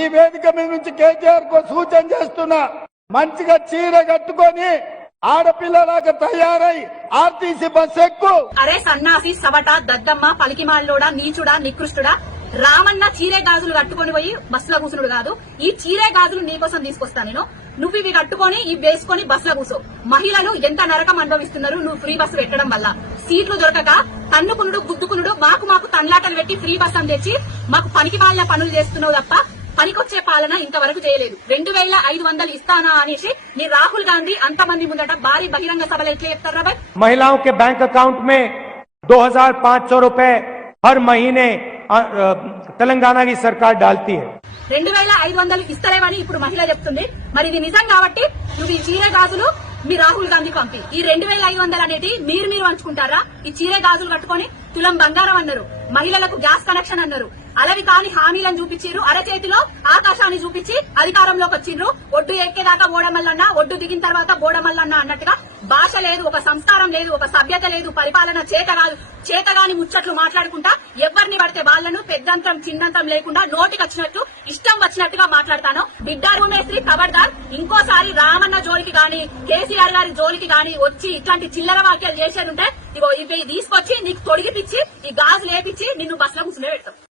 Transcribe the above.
ఈ వేదిక మీద నుంచి కేటీఆర్ కు సూచన చేస్తున్నా, మంచిగా చీర కట్టుకొని ఆడపిల్లలాగా తయారై ఆర్టీసీ బస్ ఎక్కు. అరే సన్నాసి, సవట, దద్దమ్మ, పలికిమాలోడా, నీచుడా, నికృష్టుడా, రామన్న చీరే గాజులు కట్టుకొని పోయి బస్సులో కూర్చున్నాడు కాదు. ఈ చీరే గాజులు నీకోసం తీసుకొస్తా నేను. నువ్వు ఇవి కట్టుకొని ఇవి వేసుకొని బస్సులో కూర్చో. మహిళలు ఎంత నరకం అనుభవిస్తున్నారు నువ్వు ఫ్రీ బస్సు పెట్టడం వల్ల. సీట్లు దొరకక తన్నుకునుడు, గుద్దుకునుడు, మాకు తన్లాటలు పెట్టి ఫ్రీ బస్ అని తెచ్చి మాకు పనికి మాలిన పనులు చేస్తున్నావు తప్ప పనికొచ్చే పాలన ఇంతవరకు చేయలేదు. 2500 ఇస్తానా అనేసి నీ రాహుల్ గాంధీ అంతమంది ముందట భారీ బహిరంగ సభలు ఎట్లా చెప్తారా భాయ్? महिलाओं के बैंक अकाउंट में 2500 रुपए हर महीने तेलंगाना की सरकार डालती है. 2500 ఇస్తలేవని ఇప్పుడు మహిళ చెప్తుంది. మరి ఇది నిజం కాబట్టి నువ్వు ఈ చీర గాజులు మీ రాహుల్ గాంధీ పంపి. ఈ 2500 అనేది మీరు పంచుకుంటారా? ఈ చీర గాజులు కట్టుకొని తులం బంగారం అన్నారు, మహిళలకు గ్యాస్ కనెక్షన్ అన్నారు, అలవి కాని హామీలను చూపించారు, అరచేతిలో ఆకాశాన్ని చూపించి అధికారంలోకి వచ్చిండ్రు. ఒడ్డు ఎక్కేదాకా బోడమల్లన్న, ఒడ్డు దిగిన తర్వాత బోడమల్లన్న అన్నట్టుగా భాష లేదు, ఒక సంస్కారం లేదు, ఒక సభ్యత లేదు, పరిపాలన చేతగాని ముచ్చట్లు మాట్లాడుకుంటా ఎవరిని పడితే వాళ్లను పెద్దంతం చిన్నంతం లేకుండా నోటికి వచ్చినట్టు ఇష్టం వచ్చినట్టుగా మాట్లాడతాను. బిడ్డారు మేస్త్రి ఖబర్దార్, ఇంకోసారి రామన్న జోలికి గాని కేసీఆర్ గారి జోలికి గాని వచ్చి ఇట్లాంటి చిల్లర వాక్యాలు చేసేదుంటే ఇవి తీసుకొచ్చి నీకు తొడిగిపిచ్చి ఈ గాజు లేపించి నిన్ను బస్సులో కూర్చునే పెడతాం.